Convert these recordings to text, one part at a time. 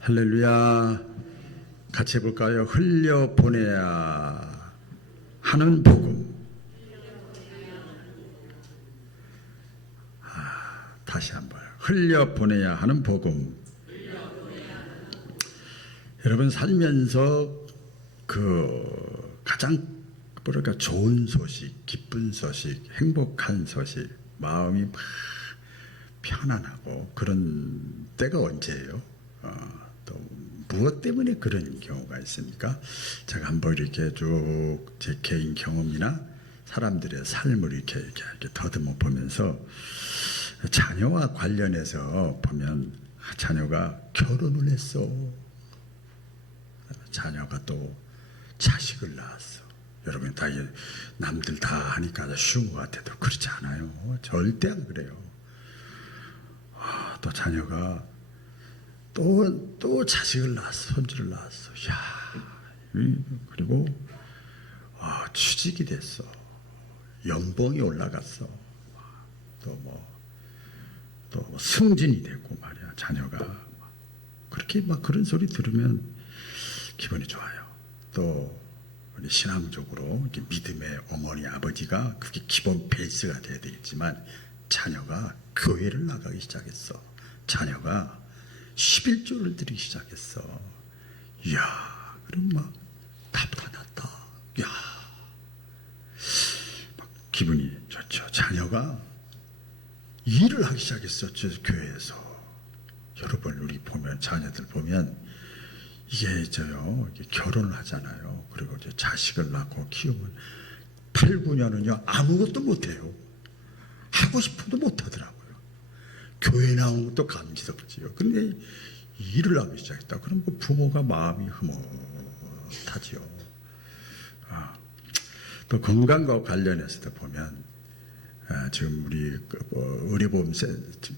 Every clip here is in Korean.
할렐루야. 같이 해볼까요? 흘려보내야 하는 복음. 다시 한번 흘려보내야 하는 복음. 여러분 살면서 가장 뭐랄까 좋은 소식, 기쁜 소식, 행복한 소식, 마음이 막 편안하고 그런 때가 언제예요? 또 무엇 때문에 그런 경우가 있습니까? 제가 한번 이렇게 쭉 제 개인 경험이나 사람들의 삶을 이렇게 더듬어 보면서 자녀와 관련해서 보면 자녀가 결혼을 했어. 자녀가 또 자식을 낳았어. 여러분 다 남들 다 하니까 쉬운 것 같아도 그렇지 않아요. 절대 안 그래요. 또 자녀가 또 자식을 낳았어. 손주를 낳았어. 야, 그리고 취직이 됐어. 연봉이 올라갔어. 또 승진이 됐고 말이야. 자녀가 그렇게 막 그런 소리 들으면 기분이 좋아요. 또 우리 신앙적으로 이렇게 믿음의 어머니 아버지가 그게 기본 베이스가 돼야 되겠지만 자녀가 교회를 나가기 시작했어. 자녀가 11조를 드리기 시작했어. 이야, 그럼 막 나보다 낫다. 이야, 막 기분이 좋죠. 자녀가 일을 하기 시작했어. 저 교회에서. 여러분 우리 보면 자녀들 보면 이게 결혼을 하잖아요. 그리고 이제 자식을 낳고 키우면 8, 9년은요 아무것도 못해요. 하고 싶어도 못하더라고요. 교회 나오는 것도 감지덕지요. 근데 일을 하기 시작했다. 그럼 그 부모가 마음이 흐뭇하지요. 또 건강과 관련해서도 보면 지금 우리 의료보험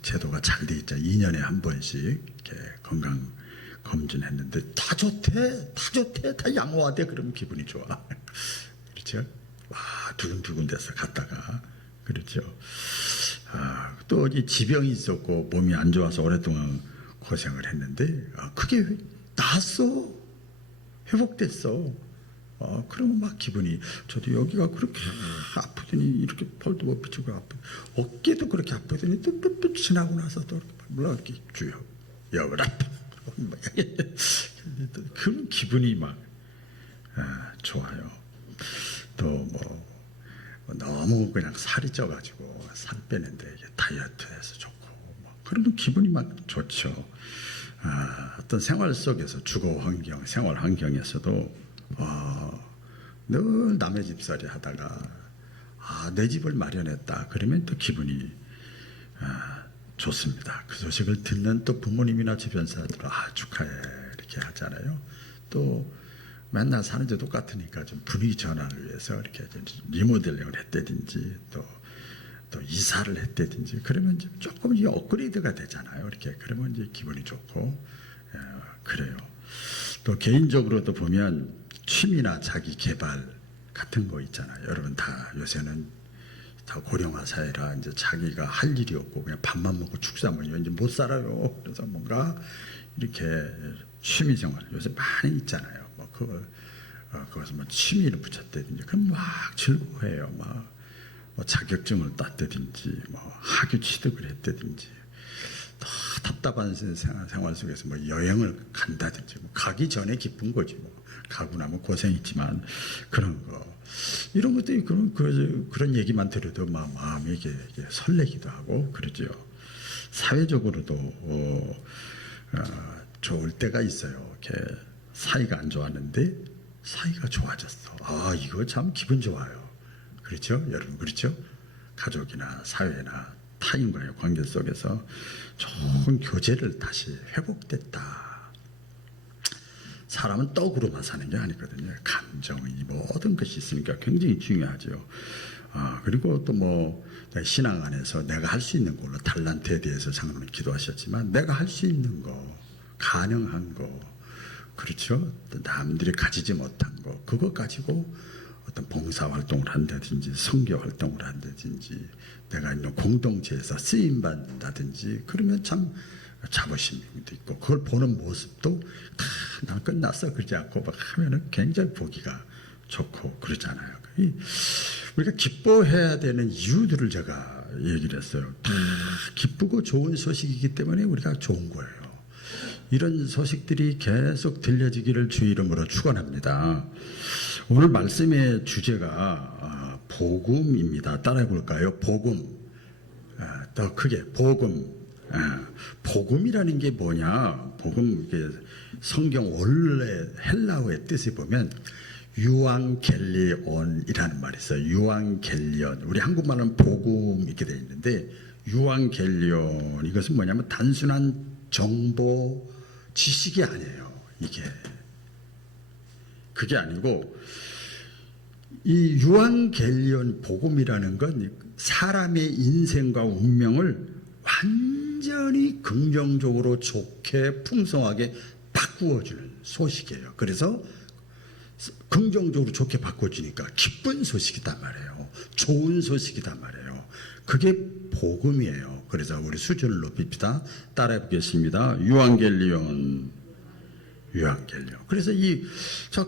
제도가 잘 돼 있죠. 2년에 한 번씩 이렇게 건강 검진했는데 다 좋대, 다 양호하대. 그러면 기분이 좋아. 그렇죠? 와, 두근두근 돼서 갔다가 그렇죠. 또 이 지병이 있었고 몸이 안 좋아서 오랫동안 고생을 했는데 그게 나았어, 회복됐어. 그러면 막 기분이, 저도 여기가 그렇게 아프더니 이렇게 펄도 못 비추고 어깨도 그렇게 아프더니 또 지나고 나서 또 이렇게 주여 여울 아파. 그런 기분이 막 좋아요. 또 너무 그냥 살이 쪄가지고 살 빼는데 다이어트해서 좋고 그런 기분이 막 좋죠. 어떤 생활 속에서 주거 환경, 생활 환경에서도 늘 남의 집살이 하다가 내 집을 마련했다 그러면 또 기분이 좋습니다. 그 소식을 듣는 또 부모님이나 주변 사람들은 축하해 이렇게 하잖아요. 또 맨날 사는 데 똑같으니까 좀 분위기 전환을 위해서 이렇게 리모델링을 했다든지 또 이사를 했다든지 그러면 이제 조금 이제 업그레이드가 되잖아요. 이렇게 그러면 이제 기분이 좋고 그래요. 또 개인적으로도 보면 취미나 자기 개발 같은 거 있잖아요. 여러분 다 요새는 다 고령화 사회라 이제 자기가 할 일이 없고 그냥 밥만 먹고 축사하면 이제 못 살아요. 그래서 뭔가 이렇게 취미 생활 요새 많이 있잖아요. 그것을 취미를 붙였다든지 그럼 막 즐거워해요. 뭐 자격증을 땄다든지 학위 취득을 했다든지 더 답답한 생활 속에서 여행을 간다든지 가기 전에 기쁜 거지 가고 나면 고생했지만 그런 거 이런 것들이 그런 얘기만 들어도 마음이 이게 설레기도 하고 그러죠. 사회적으로도 좋을 때가 있어요. 이렇게 사이가 안 좋았는데 사이가 좋아졌어. 이거 참 기분 좋아요. 그렇죠? 여러분 그렇죠? 가족이나 사회나 타인과의 관계 속에서 좋은 교제를 다시 회복됐다. 사람은 떡으로만 사는 게 아니거든요. 감정이 모든 것이 있으니까 굉장히 중요하죠. 그리고 또 신앙 안에서 내가 할 수 있는 걸로 달란트에 대해서 장로님 기도하셨지만 내가 할 수 있는 거, 가능한 거, 그렇죠? 남들이 가지지 못한 거, 그거 가지고 어떤 봉사활동을 한다든지 선교활동을 한다든지 내가 있는 공동체에서 쓰임받는다든지 그러면 참 자부심도 있고 그걸 보는 모습도 다 난 끝났어 그러지 않고 막 하면은 굉장히 보기가 좋고 그러잖아요. 우리가 기뻐해야 되는 이유들을 제가 얘기를 했어요. 다 기쁘고 좋은 소식이기 때문에 우리가 좋은 거예요. 이런 소식들이 계속 들려지기를 주 이름으로 축원합니다. 오늘 말씀의 주제가 복음입니다. 따라해 볼까요? 복음. 더 크게 복음. 복음이라는 게 뭐냐? 복음 성경 원래 헬라어의 뜻을 보면 유앙겔리온이라는 말이 있어요. 유앙겔리온. 우리 한국말은 복음 이렇게 되어 있는데 유앙겔리온 이것은 뭐냐면 단순한 정보 지식이 아니에요. 이게 그게 아니고 이 유앙겔리온 복음이라는 건 사람의 인생과 운명을 완전히 긍정적으로 좋게 풍성하게 바꾸어주는 소식이에요. 그래서 긍정적으로 좋게 바꿔주니까 기쁜 소식이단 말이에요. 좋은 소식이단 말이에요. 그게 복음이에요. 그래서 우리 수준을 높입시다. 따라해 보겠습니다. 유앙겔리온. 그래서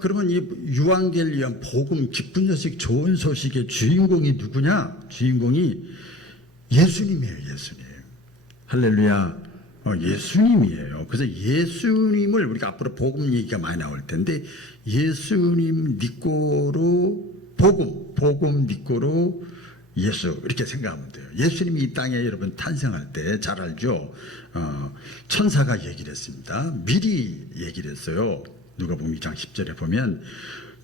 그러면 이 유앙겔리온 복음 기쁜 소식 좋은 소식의 주인공이 누구냐? 주인공이 예수님이에요. 예수님. 할렐루야. 예수님이에요. 그래서 예수님을 우리가 앞으로 복음 얘기가 많이 나올 텐데 예수님 니꼬로 복음 니꼬로 예수 이렇게 생각하면 돼요. 예수님이 이 땅에 여러분 탄생할 때 잘 알죠. 천사가 얘기를 했습니다. 미리 얘기를 했어요. 누가복음 2장 10절에 보면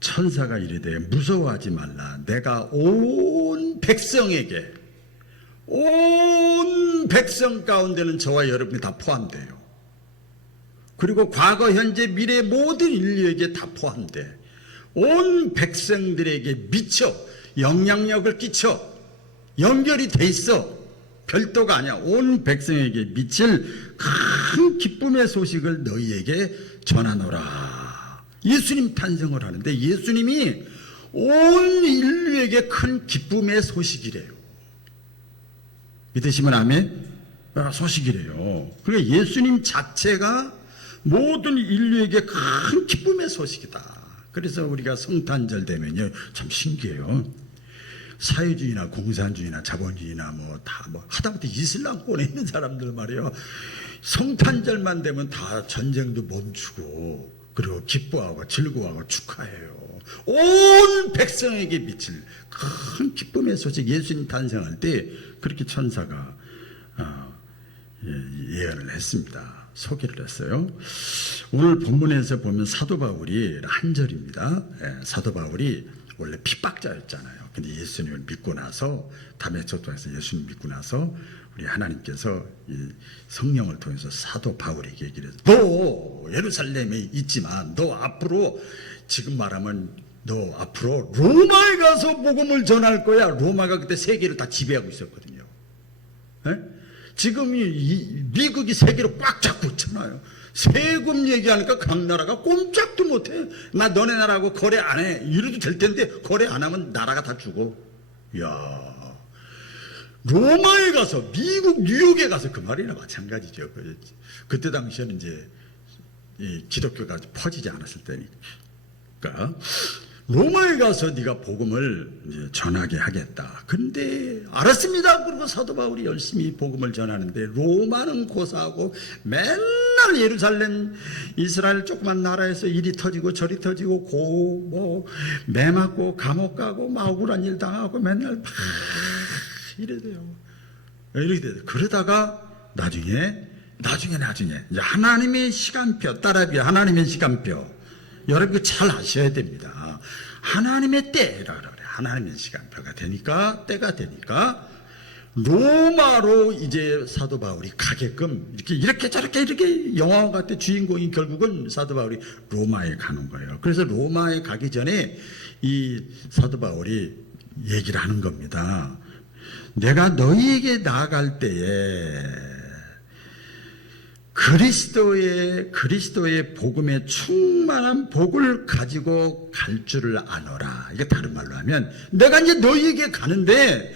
천사가 이르되 무서워하지 말라. 내가 온 백성에게 온 백성 가운데는 저와 여러분이 다 포함돼요. 그리고 과거, 현재, 미래 모든 인류에게 다 포함돼. 온 백성들에게 미쳐 영향력을 끼쳐 연결이 돼 있어. 별도가 아니야. 온 백성에게 미칠 큰 기쁨의 소식을 너희에게 전하노라. 예수님 탄생을 하는데 예수님이 온 인류에게 큰 기쁨의 소식이래요. 믿으시면 아멘? 소식이래요. 그러니까 예수님 자체가 모든 인류에게 큰 기쁨의 소식이다. 그래서 우리가 성탄절 되면요 참 신기해요. 사회주의나 공산주의나 자본주의나 하다못해 이슬람권에 있는 사람들 말이에요. 성탄절만 되면 다 전쟁도 멈추고 그리고 기뻐하고 즐거워하고 축하해요. 온 백성에게 미칠 큰 기쁨의 소식 예수님 탄생할 때 그렇게 천사가 예언을 했습니다. 소개를 했어요. 오늘 본문에서 보면 사도 바울이 한 절입니다. 사도 바울이 원래 핍박자였잖아요. 근데 예수님을 믿고 나서 다메섹 도에서 예수님 믿고 나서 우리 하나님께서 이 성령을 통해서 사도 바울에게 얘기를 해서 너 예루살렘에 있지만 너 앞으로 지금 말하면 너 앞으로 로마에 가서 복음을 전할 거야. 로마가 그때 세계를 다 지배하고 있었거든요. 지금 미국이 세계를 꽉 잡고 있잖아요. 세금 얘기하니까 각 나라가 꼼짝도 못해. 나 너네 나라하고 거래 안 해. 이래도 될 텐데 거래 안 하면 나라가 다 죽어. 이야. 로마에 가서 미국 뉴욕에 가서 그 말이나 마찬가지죠. 그때 당시에는 이제 이 기독교가 퍼지지 않았을 때니까 로마에 가서 네가 복음을 이제 전하게 하겠다. 근데 알았습니다. 그리고 사도 바울이 열심히 복음을 전하는데 로마는 고사하고 맨날 예루살렘 이스라엘 조그만 나라에서 일이 터지고 저리 터지고 매 맞고 감옥 가고 막 억울한 일 당하고 맨날 막 이래 돼요. 이렇게 돼요. 그러다가 나중에 이제 하나님의 시간표 따라하기 하나님의 시간표 여러분 잘 아셔야 됩니다. 하나님의 때라 그래. 하나님의 시간표가 되니까 때가 되니까 로마로 이제 사도 바울이 가게끔 이렇게 저렇게 이렇게 영화와 같은 주인공이 결국은 사도 바울이 로마에 가는 거예요. 그래서 로마에 가기 전에 이 사도 바울이 얘기를 하는 겁니다. 내가 너희에게 나아갈 때에 그리스도의 복음에 충만한 복을 가지고 갈 줄을 아노라. 이게 다른 말로 하면 내가 이제 너희에게 가는데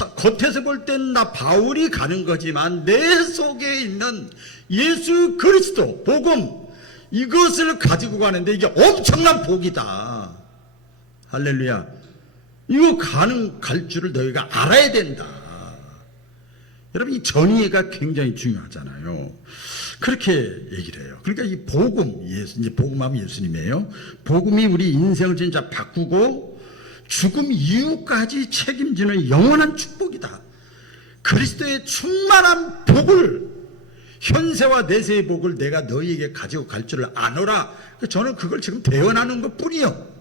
겉에서 볼 땐 나 바울이 가는 거지만 내 속에 있는 예수 그리스도 복음, 이것을 가지고 가는데 이게 엄청난 복이다. 할렐루야. 이거 갈 줄을 너희가 알아야 된다. 여러분, 이 전이해가 굉장히 중요하잖아요. 그렇게 얘기를 해요. 그러니까 이 복음, 이제 복음하면 예수님이에요. 복음이 우리 인생을 진짜 바꾸고 죽음 이후까지 책임지는 영원한 축복이다. 그리스도의 충만한 복을, 현세와 내세의 복을 내가 너희에게 가지고 갈 줄을 아노라. 저는 그걸 지금 대언하는 것 뿐이요.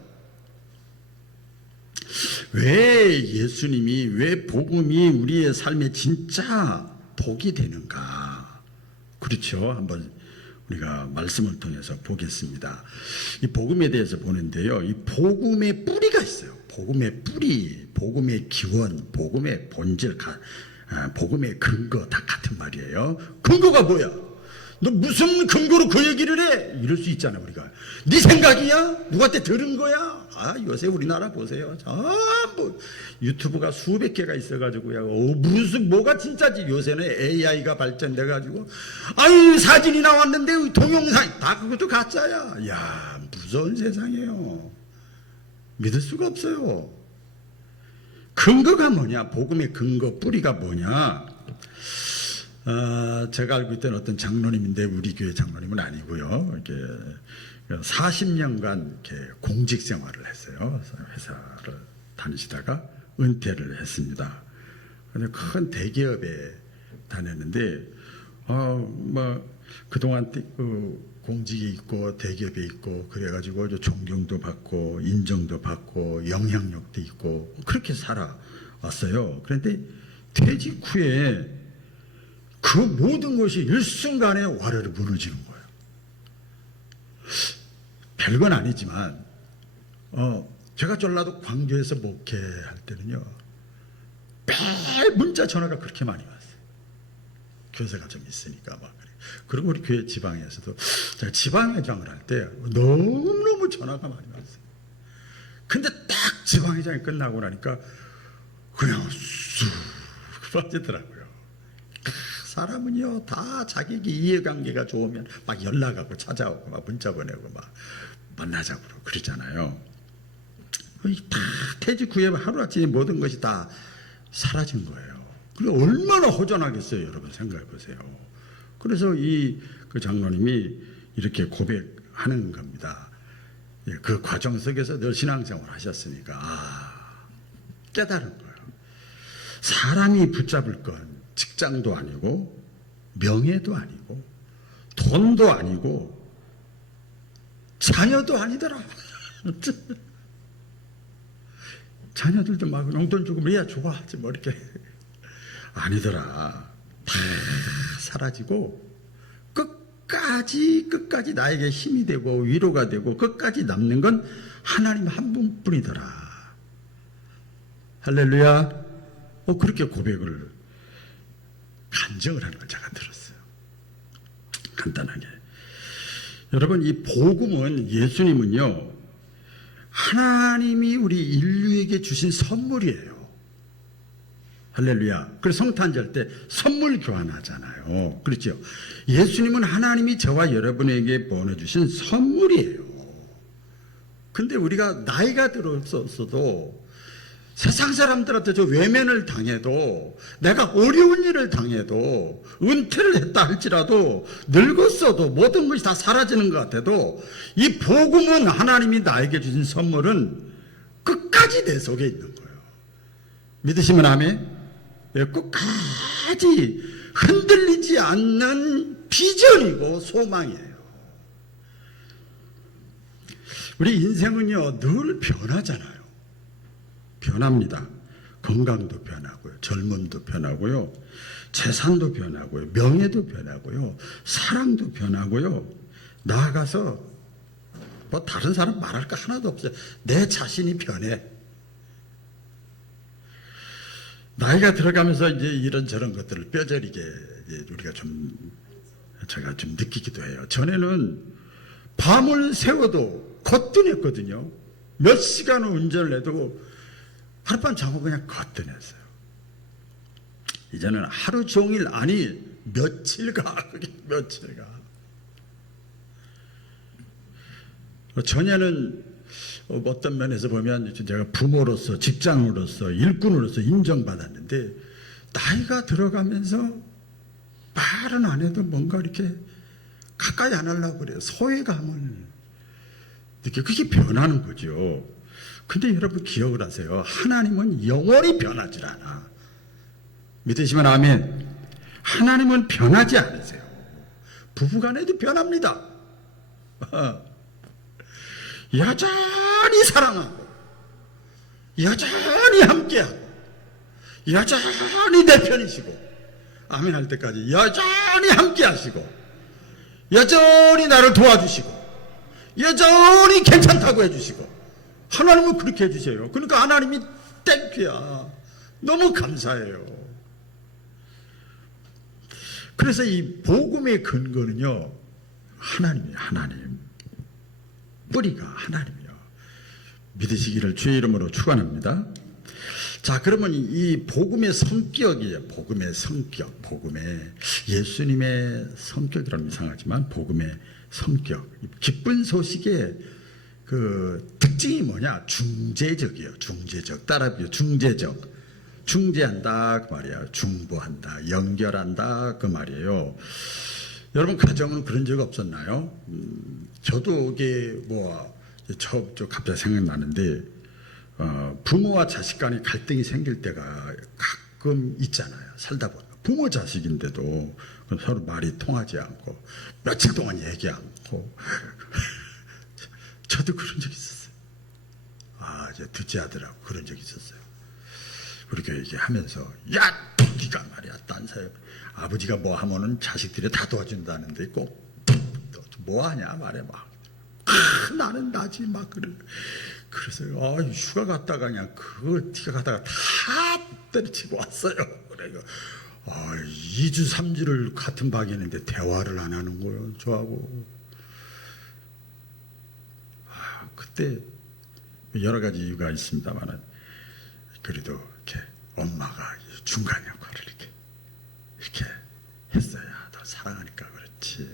왜 예수님이, 왜 복음이 우리의 삶에 진짜 복이 되는가? 그렇죠. 한번 우리가 말씀을 통해서 보겠습니다. 이 복음에 대해서 보는데요. 이 복음의 뿌리가 있어요. 복음의 뿌리, 복음의 기원, 복음의 본질, 복음의 근거 다 같은 말이에요. 근거가 뭐야? 너 무슨 근거로 그 얘기를 해? 이럴 수 있잖아, 우리가. 네 생각이야? 누구한테 들은 거야? 요새 우리나라 보세요. 뭐 유튜브가 수백 개가 있어가지고요. 뭐가 진짜지? 요새는 AI가 발전돼가지고, 사진이 나왔는데 동영상 다 그것도 가짜야. 야, 무서운 세상이에요. 믿을 수가 없어요. 근거가 뭐냐? 복음의 근거, 뿌리가 뭐냐? 제가 알고 있던 어떤 장로님인데, 우리 교회 장로님은 아니고요. 이렇게 40년간 이렇게 공직 생활을 했어요. 회사를 다니시다가 은퇴를 했습니다. 큰 대기업에 다녔는데, 그동안 공직이 있고 대기업에 있고 그래가지고 존경도 받고 인정도 받고 영향력도 있고 그렇게 살아왔어요. 그런데 퇴직 후에 그 모든 것이 일순간에 와르르 무너지는 거예요. 별건 아니지만 제가 전라도 광주에서 목회할 때는요, 매일 문자 전화가 그렇게 많이 왔어요. 교세가 좀 있으니까 막. 그리고 우리 교회 지방에서도 제가 지방회장을 할 때 너무너무 전화가 많이 왔어요. 근데 딱 지방회장이 끝나고 나니까 그냥 쑥 빠지더라고요. 사람은요, 다 자기 이해관계가 좋으면 막 연락하고 찾아오고 막 문자 보내고 막 만나자고 그러잖아요. 다 퇴직 후에 하루아침에 모든 것이 다 사라진 거예요. 그게 얼마나 허전하겠어요, 여러분 생각해 보세요. 그래서 그 장로님이 이렇게 고백하는 겁니다. 그 과정 속에서 늘 신앙생활 하셨으니까 깨달은 거예요. 사람이 붙잡을 건 직장도 아니고 명예도 아니고 돈도 아니고 자녀도 아니더라. 자녀들도 막 용돈 주고 뭐야 좋아하지 뭐 이렇게 아니더라. 다 사라지고 끝까지 나에게 힘이 되고 위로가 되고 끝까지 남는 건 하나님 한 분뿐이더라. 할렐루야. 그렇게 고백을 간증을 하는 걸 제가 들었어요. 간단하게. 여러분, 이 복음은, 예수님은요, 하나님이 우리 인류에게 주신 선물이에요. 할렐루야. 그래서 성탄절 때 선물 교환하잖아요. 그렇죠? 예수님은 하나님이 저와 여러분에게 보내주신 선물이에요. 근데 우리가 나이가 들었어도 세상 사람들한테 저 외면을 당해도, 내가 어려운 일을 당해도, 은퇴를 했다 할지라도, 늙었어도 모든 것이 다 사라지는 것 같아도, 이 복음은, 하나님이 나에게 주신 선물은 끝까지 내 속에 있는 거예요. 믿으시면 아멘? 끝까지 흔들리지 않는 비전이고 소망이에요. 우리 인생은요, 늘 변하잖아요. 변합니다. 건강도 변하고요, 젊음도 변하고요, 재산도 변하고요, 명예도 변하고요, 사랑도 변하고요. 나아가서 뭐 다른 사람 말할 거 하나도 없어요. 내 자신이 변해. 나이가 들어가면서 이제 이런저런 것들을 뼈저리게 우리가 제가 좀 느끼기도 해요. 전에는 밤을 새워도 거뜬했거든요. 몇 시간을 운전을 해도 하룻밤 자고 그냥 거뜬했어요. 이제는 하루 종일, 아니 며칠가, 그게 며칠가. 전에는 어떤 면에서 보면 제가 부모로서, 직장으로서, 일꾼으로서 인정받았는데, 나이가 들어가면서 말은 안 해도 뭔가 이렇게 가까이 안 하려고 그래요. 소외감을 느껴. 그게 변하는 거죠. 근데 여러분 기억을 하세요. 하나님은 영원히 변하지 않아. 믿으시면 아멘. 하나님은 변하지 않으세요. 부부간에도 변합니다. 여전히 사랑하고, 여전히 함께하고, 여전히 내 편이시고, 아멘 할 때까지 여전히 함께하시고, 여전히 나를 도와주시고, 여전히 괜찮다고 해주시고, 하나님은 그렇게 해주세요. 그러니까 하나님이 땡큐야. 너무 감사해요. 그래서 이 복음의 근거는요, 하나님이에요. 하나님. 뿌리가 하나님이요. 믿으시기를 주의 이름으로 축원합니다. 자, 그러면 이 복음의 성격이에요. 복음의 성격, 복음의 예수님의 성격이라면 이상하지만 복음의 성격. 기쁜 소식의 그 특징이 뭐냐? 중재적이에요. 중재적. 따라해요. 중재적. 중재한다 그 말이야. 중보한다, 연결한다 그 말이에요. 여러분 가정은 그런 적 없었나요? 저도 이게 저 갑자기 생각나는데, 부모와 자식 간에 갈등이 생길 때가 가끔 있잖아요. 살다 보면 부모 자식인데도 서로 말이 통하지 않고 며칠 동안 얘기 않고 저도 그런 적 있었어요. 이제 듣지 하더라고. 그런 적 있었어요. 그렇게 얘기하면서, 야, 네가 말이야, 딴 사람 아버지가 뭐 하면은 자식들이 다 도와준다는데 꼭 뭐 하냐 말해 막. 나는 나지 막 그래. 그래서 휴가 갔다가 그냥 그거 티가 가다가 다 때려치고 왔어요. 그래서 2주 3주를 같은 방에 있는데 대화를 안 하는 거예요, 저하고. 그때 여러 가지 이유가 있습니다만은, 그래도 이렇게 엄마가 중간 역할을 이렇게 했어요. 너 사랑하니까 그렇지.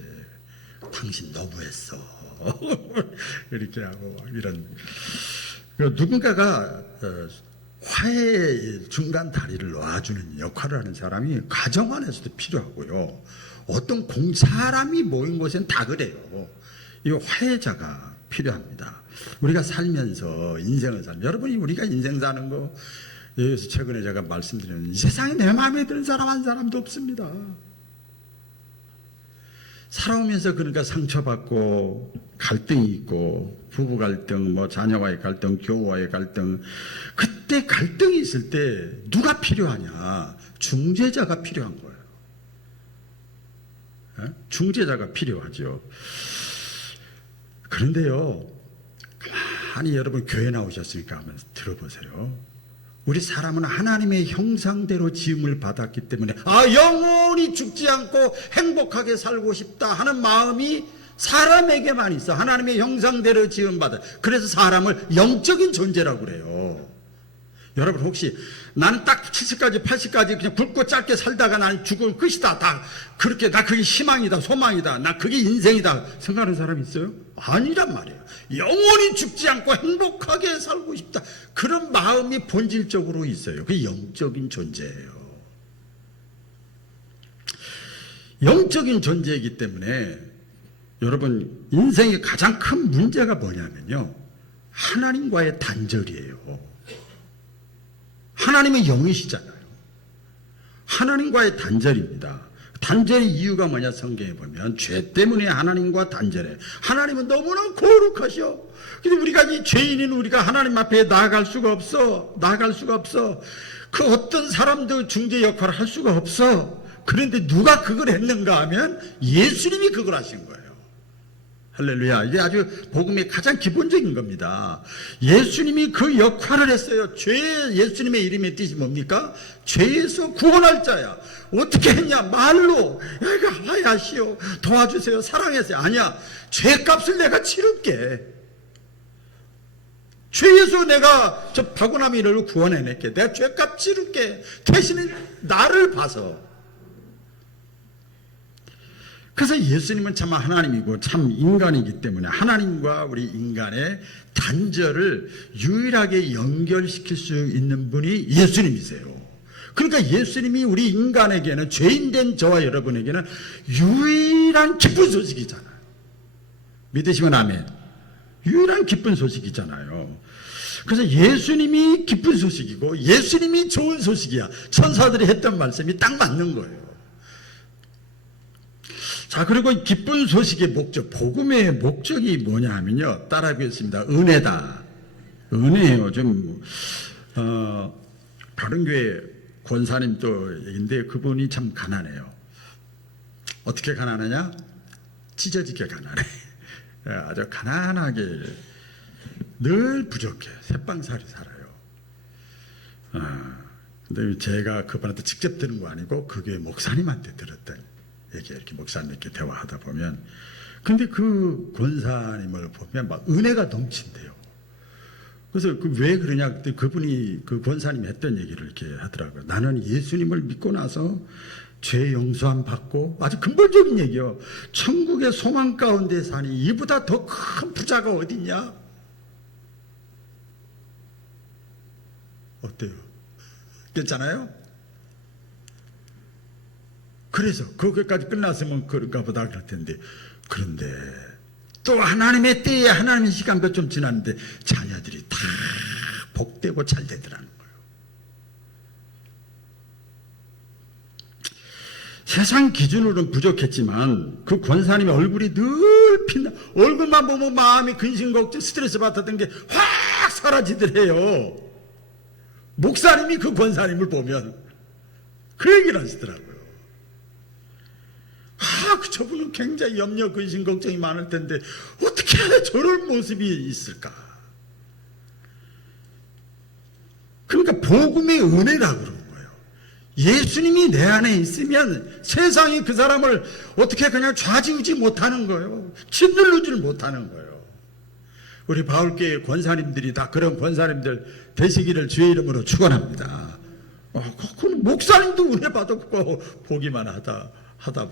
당신 너무했어. 이렇게 하고 이런. 누군가가 화해의 중간 다리를 놔주는 역할을 하는 사람이 가정 안에서도 필요하고요. 어떤 사람이 모인 곳엔 다 그래요. 이 화해자가 필요합니다. 우리가 살면서 인생을 여러분이 우리가 인생 사는 거, 여기서 최근에 제가 말씀드리는, 이 세상에 내 마음에 드는 사람 한 사람도 없습니다. 살아오면서 그러니까 상처받고 갈등이 있고, 부부 갈등, 자녀와의 갈등, 교우와의 갈등. 그때 갈등이 있을 때 누가 필요하냐? 중재자가 필요한 거예요. 중재자가 필요하죠. 그런데요, 가만히 여러분 교회 나오셨으니까 한번 들어보세요. 우리 사람은 하나님의 형상대로 지음을 받았기 때문에 영원히 죽지 않고 행복하게 살고 싶다 하는 마음이 사람에게만 있어. 하나님의 형상대로 지음받아. 그래서 사람을 영적인 존재라고 그래요. 여러분 혹시 나는 딱 70까지 80까지 그냥 굵고 짧게 살다가 나는 죽을 것이다, 다 그렇게, 나 그게 희망이다, 소망이다, 나 그게 인생이다 생각하는 사람이 있어요? 아니란 말이에요. 영원히 죽지 않고 행복하게 살고 싶다, 그런 마음이 본질적으로 있어요. 그게 영적인 존재예요. 영적인 존재이기 때문에 여러분 인생의 가장 큰 문제가 뭐냐면요, 하나님과의 단절이에요. 하나님의 영이시잖아요. 하나님과의 단절입니다. 단절의 이유가 뭐냐, 성경에 보면 죄 때문에 하나님과 단절해. 하나님은 너무나 거룩하셔. 근데 우리가 이 죄인인 우리가 하나님 앞에 나아갈 수가 없어. 그 어떤 사람도 중재 역할을 할 수가 없어. 그런데 누가 그걸 했는가 하면 예수님이 그걸 하신 거예요. 할렐루야. 이게 아주 복음의 가장 기본적인 겁니다. 예수님이 그 역할을 했어요. 예수님의 이름의 뜻이 뭡니까? 죄에서 구원할 자야. 어떻게 했냐? 말로, 여기가 하야시오, 도와주세요, 사랑해주세요. 아니야, 죄값을 내가 치를게. 주 예수 내가 저 바구나미 이를 구원해낼게. 내가 죄값 치를게. 대신에 나를 봐서. 그래서 예수님은 참 하나님이고 참 인간이기 때문에 하나님과 우리 인간의 단절을 유일하게 연결시킬 수 있는 분이 예수님이세요. 그러니까 예수님이 우리 인간에게는, 죄인된 저와 여러분에게는 유일한 기쁜 소식이잖아요. 믿으시면 아멘. 유일한 기쁜 소식이잖아요. 그래서 예수님이 기쁜 소식이고 예수님이 좋은 소식이야. 천사들이 했던 말씀이 딱 맞는 거예요. 자, 그리고 기쁜 소식의 목적, 복음의 목적이 뭐냐 하면요, 따라하겠습니다. 은혜다. 은혜예요. 좀 바른교회 권사님 또 얘기인데 그분이 참 가난해요. 어떻게 가난하냐? 찢어지게 가난해. 아주 가난하게 늘 부족해. 새빵살이 살아요. 근데 제가 그분한테 직접 들은 거 아니고 그 교회 목사님한테 들었던 얘기, 이렇게 목사님께 대화하다 보면, 근데 그 권사님을 보면 막 은혜가 넘친대요. 그래서 왜 그러냐 그때 그분이, 그 권사님이 했던 얘기를 이렇게 하더라고요. 나는 예수님을 믿고 나서 죄 용서함 받고, 아주 근본적인 얘기요. 천국의 소망 가운데 사니 이보다 더 큰 부자가 어딨냐? 어때요? 괜찮아요? 그래서 거기까지 끝났으면 그런가 보다 그럴 텐데, 그런데 또 하나님의 때에 하나님의 시간도 좀 지났는데 자녀들이 다 복되고 잘 되더라는 거예요. 세상 기준으로는 부족했지만 그 권사님의 얼굴이 늘 빛나, 얼굴만 보면 마음이 근심 걱정 스트레스 받았던 게 확 사라지더래요. 목사님이 그 권사님을 보면 그 얘기를 하시더라고요. 저분은 굉장히 염려, 근심, 걱정이 많을 텐데 어떻게 저런 모습이 있을까? 그러니까 복음의 은혜라고 그러는 거예요. 예수님이 내 안에 있으면 세상이 그 사람을 어떻게 그냥 좌지우지 못하는 거예요. 짓누르지를 못하는 거예요. 우리 바울교회 권사님들이 다 그런 권사님들 되시기를 주의 이름으로 축원합니다. 그건 목사님도 은혜 받았고 보기만 하다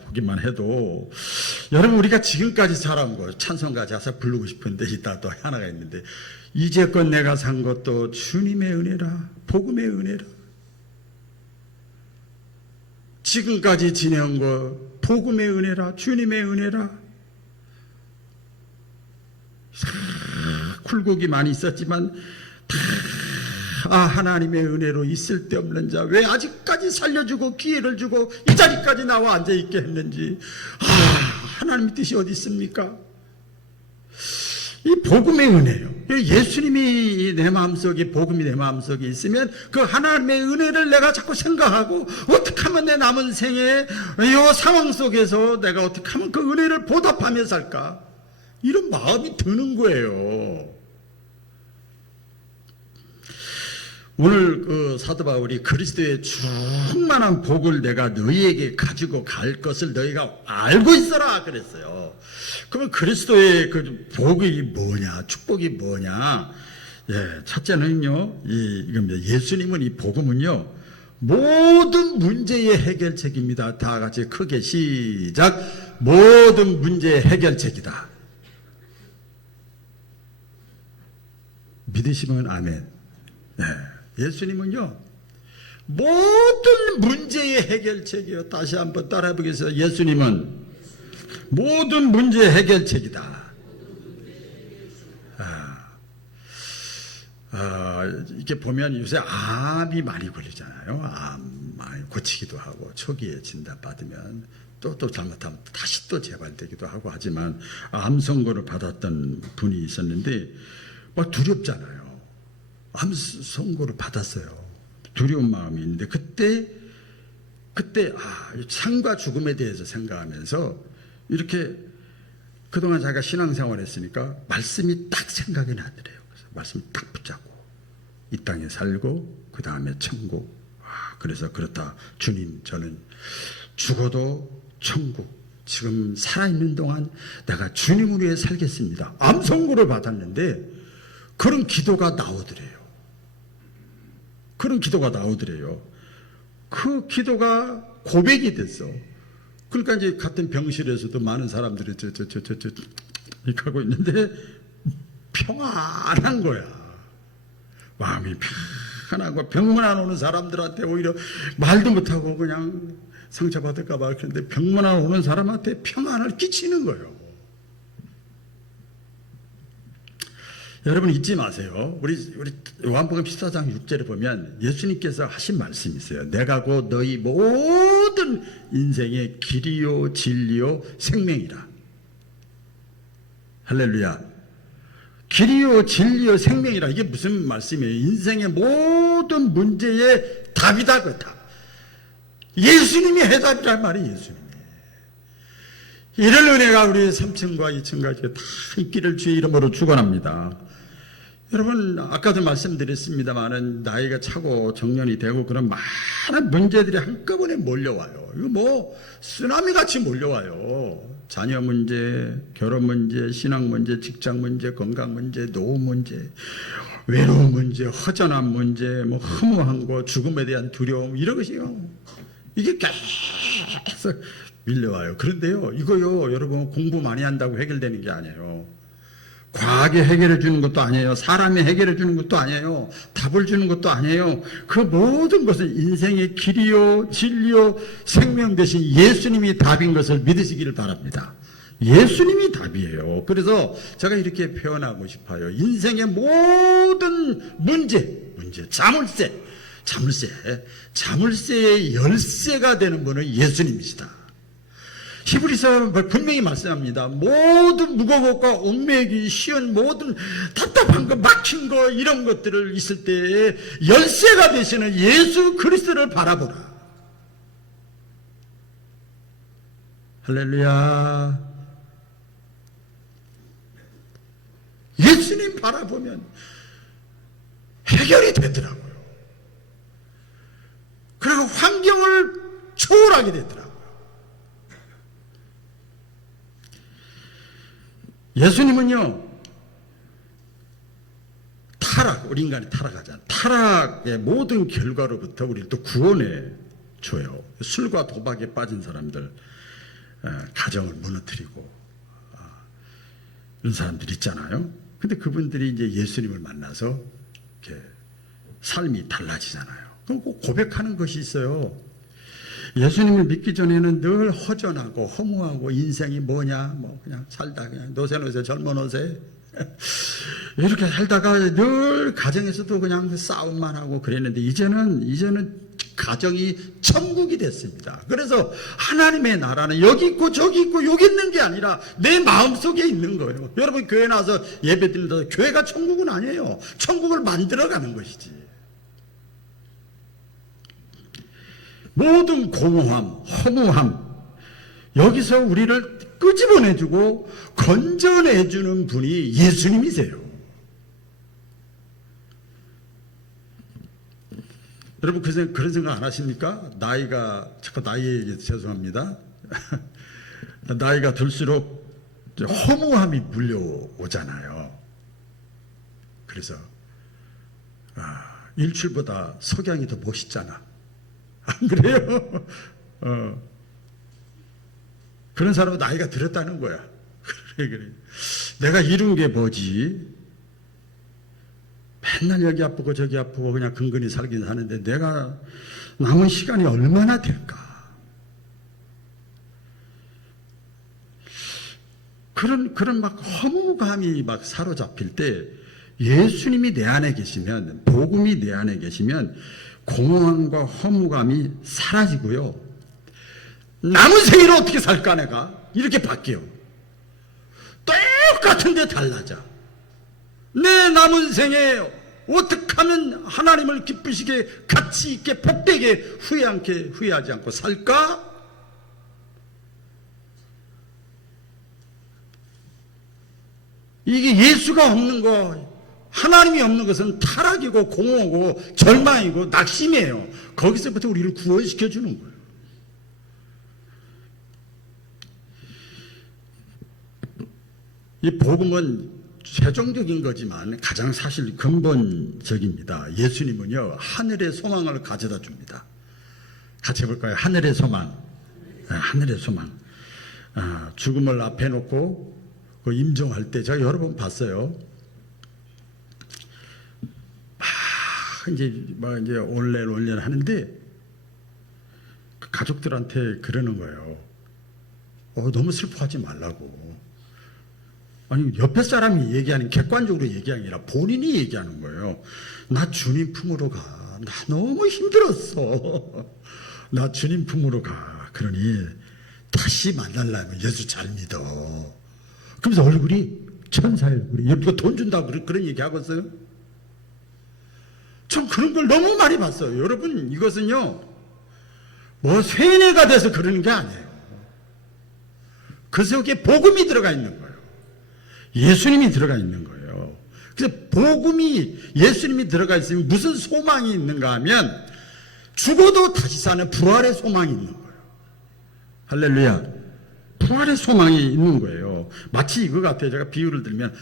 보기만 해도, 여러분 우리가 지금까지 살아온 거 찬송가 가사 부르고 싶은데 이따 또 하나가 있는데, 이제껏 내가 산 것도 주님의 은혜라, 복음의 은혜라. 지금까지 지내온 거 복음의 은혜라, 주님의 은혜라. 굴곡이 많이 있었지만 다 하나님의 은혜로 있을 데 없는 자, 왜 아직까지 살려주고 기회를 주고 이 자리까지 나와 앉아있게 했는지, 하나님의 뜻이 어디 있습니까? 이 복음의 은혜요. 예수님이 내 마음속에, 복음이 내 마음속에 있으면 그 하나님의 은혜를 내가 자꾸 생각하고, 어떻게 하면 내 남은 생에 이 상황 속에서 내가 어떻게 하면 그 은혜를 보답하며 살까, 이런 마음이 드는 거예요. 오늘 그 사도 바울이 그리스도의 충만한 복을 내가 너희에게 가지고 갈 것을 너희가 알고 있어라 그랬어요. 그러면 그리스도의 그 복이 뭐냐, 축복이 뭐냐? 예, 첫째는요, 이겁니다. 예수님은, 이 복음은요, 모든 문제의 해결책입니다. 다 같이 크게 시작. 모든 문제의 해결책이다. 믿으시면 아멘. 네. 예수님은요, 모든 문제의 해결책이요. 다시 한번 따라해 보겠습니다. 예수님은 모든 문제의 해결책이다. 이렇게 보면 요새 암이 많이 걸리잖아요. 암 많이 고치기도 하고, 초기에 진단받으면 또 잘못하면 다시 또 재발되기도 하고 하지만, 암 선고를 받았던 분이 있었는데 막 두렵잖아요. 암 선고를 받았어요. 두려운 마음이 있는데 그때 삶과 죽음에 대해서 생각하면서 이렇게 그동안 자기가 신앙생활 했으니까 말씀이 딱 생각이 나더래요. 그래서 말씀이 딱 붙잡고 이 땅에 살고 그 다음에 천국. 그래서 그렇다. 주님, 저는 죽어도 천국, 지금 살아있는 동안 내가 주님을 위해 살겠습니다. 암 선고를 받았는데 그런 기도가 나오더래요. 그런 기도가 나오더래요. 그 기도가 고백이 됐어. 그러니까 이제 같은 병실에서도 많은 사람들이 이렇게 하고 있는데 평안한 거야. 마음이 편하고 병만 안 오는 사람들한테 오히려 말도 못하고 그냥 상처받을까봐 그런데 병만 안 오는 사람한테 평안을 끼치는 거예요. 여러분 잊지 마세요. 우리 요한복음 14장 6절에 보면 예수님께서 하신 말씀이 있어요. 내가 곧 너희 모든 인생의 길이요 진리요 생명이라. 할렐루야. 길이요 진리요 생명이라. 이게 무슨 말씀이에요? 인생의 모든 문제의 답이다. 그 답. 예수님이 해답이란 말이에요. 예수님이. 이런 은혜가 우리 3층과 2층까지 다 있기를 주의 이름으로 축원합니다. 여러분 아까도 말씀드렸습니다마는 나이가 차고 정년이 되고 그런 많은 문제들이 한꺼번에 몰려와요. 이거 뭐 쓰나미같이 몰려와요. 자녀 문제, 결혼 문제, 신앙 문제, 직장 문제, 건강 문제, 노후 문제, 외로움 문제, 허전한 문제, 뭐 허무한 거, 죽음에 대한 두려움 이런 것이요. 이게 계속 밀려와요. 그런데요 이거요 여러분 공부 많이 한다고 해결되는 게 아니에요. 과학이 해결해 주는 것도 아니에요. 사람이 해결해 주는 것도 아니에요. 답을 주는 것도 아니에요. 그 모든 것은 인생의 길이요 진리요 생명 대신 예수님이 답인 것을 믿으시기를 바랍니다. 예수님이 답이에요. 그래서 제가 이렇게 표현하고 싶어요. 인생의 모든 문제 자물쇠의 열쇠가 되는 분은 예수님이시다. 히브리서 분명히 말씀합니다. 모든 무거운 것과 얽매이기 쉬운 모든 답답한 거 막힌 거 이런 것들을 있을 때에 열쇠가 되시는 예수 그리스도를 바라보라. 할렐루야. 예수님 바라보면 해결이 되더라고요. 그리고 환경을 초월하게 되더라고요. 예수님은요 우리 인간이 타락하잖아요. 타락의 모든 결과로부터 우리를 또 구원해 줘요. 술과 도박에 빠진 사람들 가정을 무너뜨리고 이런 사람들 있잖아요. 근데 그분들이 이제 예수님을 만나서 이렇게 삶이 달라지잖아요. 그럼 꼭 고백하는 것이 있어요. 예수님을 믿기 전에는 늘 허전하고 허무하고 인생이 뭐냐 뭐 그냥 살다 그냥 노세 젊어 노세 이렇게 살다가 늘 가정에서도 그냥 싸움만 하고 그랬는데 이제는 가정이 천국이 됐습니다. 그래서 하나님의 나라는 여기 있고 저기 있고 여기 있는 게 아니라 내 마음속에 있는 거예요. 여러분 교회 나와서 예배 드린다 교회가 천국은 아니에요. 천국을 만들어가는 것이지. 모든 공허함, 허무함 여기서 우리를 끄집어내주고 건져내주는 분이 예수님이세요. 여러분 그런 생각 안 하십니까? 자꾸 나이 얘기 죄송합니다. 나이가 들수록 허무함이 물려오잖아요. 그래서 일출보다 석양이 더 멋있잖아. 안 그래요? 그런 사람은 나이가 들었다는 거야. 그래. 내가 이룬 게 뭐지? 맨날 여기 아프고 저기 아프고 그냥 근근히 살긴 사는데 내가 남은 시간이 얼마나 될까? 그런 막 허무감이 막 사로잡힐 때 예수님이 내 안에 계시면, 복음이 내 안에 계시면 공허함과 허무감이 사라지고요. 남은 생애를 어떻게 살까 내가? 이렇게 바뀌어. 똑같은데 달라져. 내 남은 생에 어떻게 하면 하나님을 기쁘시게 가치 있게 복되게 후회하지 않고 살까? 이게 예수가 없는 거, 하나님이 없는 것은 타락이고 공허고 절망이고 낙심이에요. 거기서부터 우리를 구원시켜 주는 거예요. 이 복음은 최종적인 거지만 가장 사실 근본적입니다. 예수님은요, 하늘의 소망을 가져다 줍니다. 같이 해볼까요? 하늘의 소망. 하늘의 소망. 죽음을 앞에 놓고 그 임종할 때 제가 여러 번 봤어요. 이제 온련 하는데 그 가족들한테 그러는 거예요. 너무 슬퍼하지 말라고. 아니, 옆에 사람이 얘기하는, 객관적으로 얘기하는 게 아니라 본인이 얘기하는 거예요. 나 주님 품으로 가. 나 너무 힘들었어. 나 주님 품으로 가. 그러니 다시 만나려면 예수 잘 믿어. 그러면서 얼굴이 천사의 얼굴이. 누가 돈 준다고 그런 얘기 하겠어요? 전 그런 걸 너무 많이 봤어요. 여러분, 이것은요, 뭐 세뇌가 돼서 그러는 게 아니에요. 그 속에 복음이 들어가 있는 거예요. 예수님이 들어가 있는 거예요. 그래서 복음이, 예수님이 들어가 있으면 무슨 소망이 있는가 하면 죽어도 다시 사는 부활의 소망이 있는 거예요. 할렐루야. 부활의 소망이 있는 거예요. 마치 이거 같아요. 제가 비유를 들면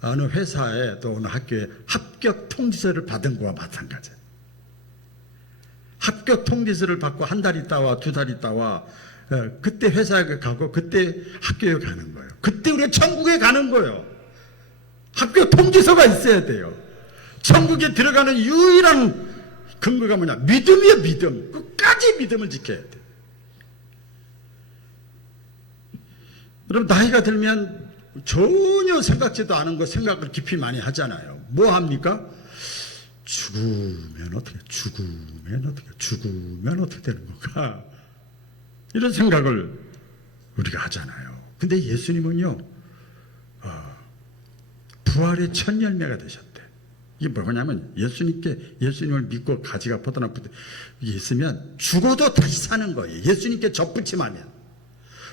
어느 회사에 또 어느 학교에 합격 통지서를 받은 거와 마찬가지예요. 합격 통지서를 받고 한 달 있다와 두 달 있다와 그때 회사에 가고 그때 학교에 가는 거예요. 그때 우리가 천국에 가는 거예요. 합격 통지서가 있어야 돼요. 천국에 들어가는 유일한 근거가 뭐냐? 믿음이에요, 믿음. 끝까지 믿음을 지켜야 돼요. 여러분, 나이가 들면 전혀 생각지도 않은 거 생각을 깊이 많이 하잖아요. 뭐 합니까? 죽으면 어떻게 되는 건가? 이런 생각을 우리가 하잖아요. 근데 예수님은요, 부활의 첫 열매가 되셨대. 이게 뭐냐면 예수님을 믿고 가지가 뻗어나 있으면 죽어도 다시 사는 거예요. 예수님께 접붙임하면.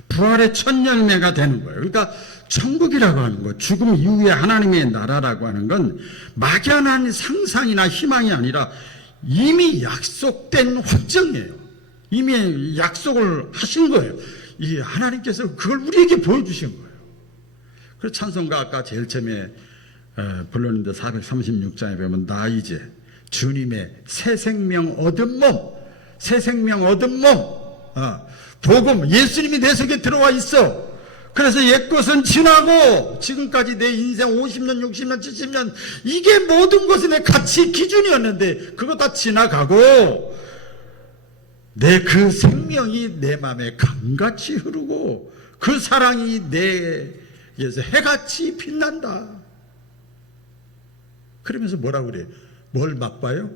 부활의 첫 열매가 되는 거예요. 그러니까 천국이라고 하는 거, 죽음 이후에 하나님의 나라라고 하는 건 막연한 상상이나 희망이 아니라 이미 약속된 확정이에요. 이미 약속을 하신 거예요. 이 하나님께서 그걸 우리에게 보여주신 거예요. 그래서 찬송가 아까 제일 처음에 불렀는데 436장에 보면 나 이제 주님의 새 생명 얻은 몸, 새 생명 얻은 몸, 복음, 예수님이 내 속에 들어와 있어. 그래서 옛것은 지나고 지금까지 내 인생 50년, 60년, 70년 이게 모든 것이 내 가치 기준이었는데 그거 다 지나가고 내 그 생명이 내 마음에 강같이 흐르고 그 사랑이 내에서 해같이 빛난다. 그러면서 뭐라고 그래요? 뭘 맛봐요?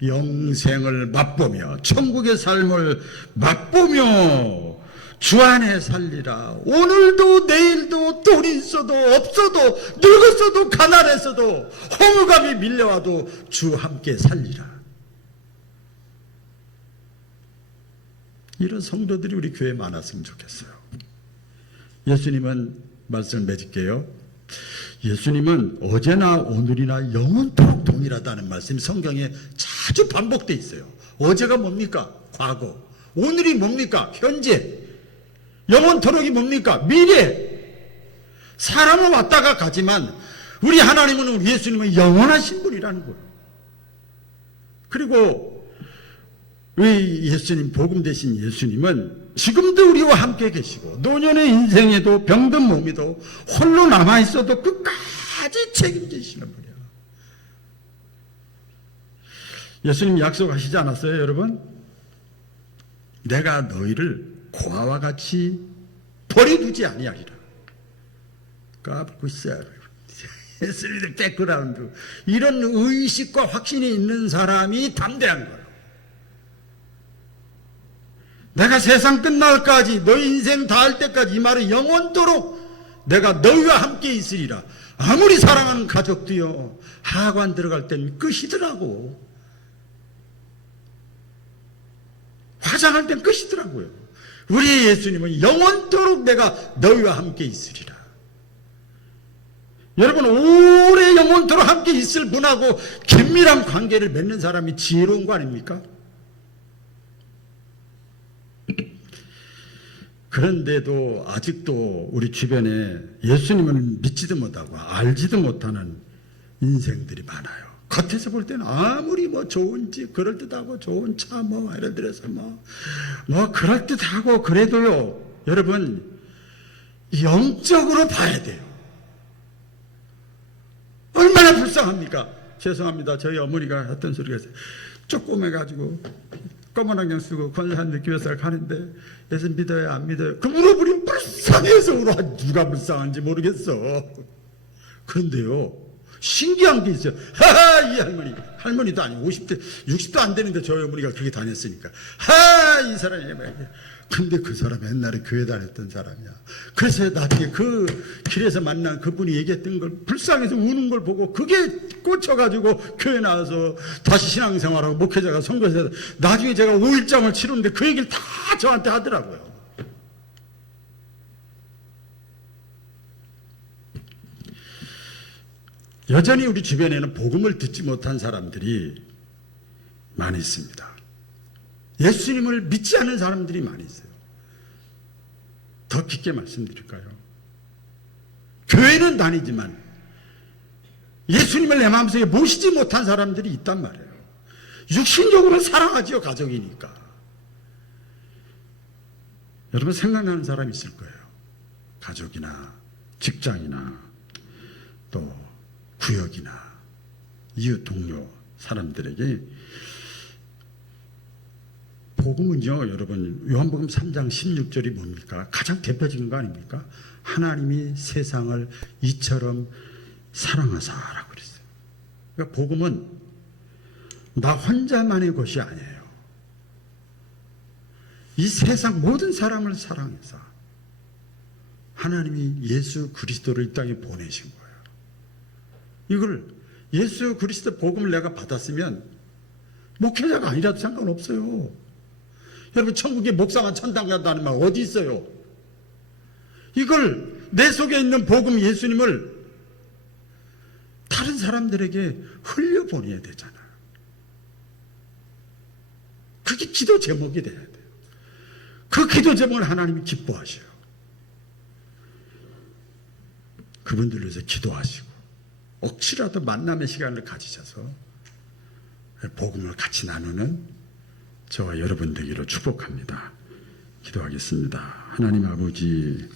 영생을 맛보며 천국의 삶을 맛보며 주 안에 살리라. 오늘도 내일도 돈이 있어도 없어도 늙었어도 가난했어도 허무감이 밀려와도 주 함께 살리라. 이런 성도들이 우리 교회에 많았으면 좋겠어요. 예수님은 말씀을 맺을게요. 예수님은 어제나 오늘이나 영원토록 동일하다는 말씀이 성경에 자주 반복되어 있어요. 어제가 뭡니까? 과거. 오늘이 뭡니까? 현재. 영원토록이 뭡니까? 미래. 사람은 왔다가 가지만 우리 하나님은, 우리 예수님은 영원하신 분이라는 거예요. 그리고 우리 예수님, 복음 되신 예수님은 지금도 우리와 함께 계시고 노년의 인생에도 병든 몸에도 홀로 남아있어도 끝까지 책임지시는 분이에요. 예수님 약속하시지 않았어요, 여러분? 내가 너희를 고아와 같이 버려두지 아니하리라. 까불고 있어요. 예수님의 백그라운드. 이런 의식과 확신이 있는 사람이 담대한 거예요. 내가 세상 끝날까지 너희 인생 다 할 때까지 이 말은 영원토록 내가 너희와 함께 있으리라. 아무리 사랑하는 가족도요 하관 들어갈 땐 끝이더라고. 화장할 땐 끝이더라고요. 우리 예수님은 영원토록 내가 너희와 함께 있으리라. 여러분, 오래 영원토록 함께 있을 분하고 긴밀한 관계를 맺는 사람이 지혜로운 거 아닙니까? 그런데도 아직도 우리 주변에 예수님을 믿지도 못하고 알지도 못하는 인생들이 많아요. 겉에서 볼 때는 아무리 뭐 좋은 집, 그럴듯하고 좋은 차, 뭐 예를 들어서 뭐 그럴듯하고 그래도요, 여러분 영적으로 봐야 돼요. 얼마나 불쌍합니까? 죄송합니다. 저희 어머니가 했던 소리가 있어요. 조그매가지고 검은 안경 쓰고 권사님들 교회살 가는데 예수 믿어요 안 믿어요? 그 물어보면 불쌍해서 울어. 누가 불쌍한지 모르겠어. 그런데요, 신기한 게 있어요. 하하, 이 할머니도 아니고 50대 60도 안 되는데 저희 어머니가 그렇게 다녔으니까 하하, 이 사람이. 근데 그 사람 옛날에 교회 다녔던 사람이야. 그래서 나중에 그 길에서 만난 그분이 얘기했던 걸 불쌍해서 우는 걸 보고 그게 꽂혀가지고 교회 나와서 다시 신앙생활하고 목회자가 선거에서 나중에 제가 5일장을 치르는데 그 얘기를 다 저한테 하더라고요. 여전히 우리 주변에는 복음을 듣지 못한 사람들이 많이 있습니다. 예수님을 믿지 않는 사람들이 많이 있어요. 더 깊게 말씀드릴까요? 교회는 다니지만 예수님을 내 마음속에 모시지 못한 사람들이 있단 말이에요. 육신적으로 사랑하지요, 가족이니까. 여러분 생각나는 사람이 있을 거예요. 가족이나 직장이나 또 구역이나 이웃 동료 사람들에게 복음은요, 여러분 요한복음 3장 16절이 뭡니까? 가장 대표적인 거 아닙니까? 하나님이 세상을 이처럼 사랑하사라고 그랬어요. 그러니까 복음은 나 혼자만의 것이 아니에요. 이 세상 모든 사람을 사랑해서 하나님이 예수 그리스도를 이 땅에 보내신 거예요. 이걸 예수 그리스도 복음을 내가 받았으면 목회자가 아니라도 상관없어요. 여러분 천국에 목사가 천당 간다는 말 어디 있어요? 이걸 내 속에 있는 복음 예수님을 다른 사람들에게 흘려보내야 되잖아요. 그게 기도 제목이 돼야 돼요. 그 기도 제목을 하나님이 기뻐하셔요. 그분들을 위해서 기도하시고 억지라도 만남의 시간을 가지셔서 복음을 같이 나누는 저와 여러분 되기를 축복합니다. 기도하겠습니다. 하나님 아버지,